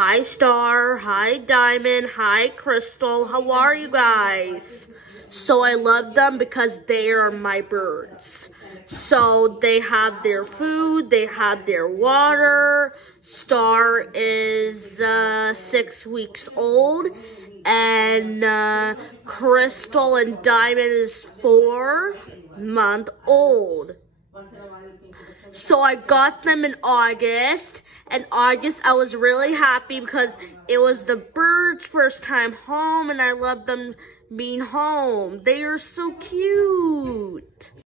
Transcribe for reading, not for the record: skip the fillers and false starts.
Hi, Star. Hi, Diamond. Hi, Crystal. How are you guys? So I love them because they are my birds. So they have their food, they have their water. Star is 6 weeks old, and Crystal and Diamond is 4 months old. So I got them in August. And August, I was really happy because it was the birds' first time home, and I love them being home. They are so cute.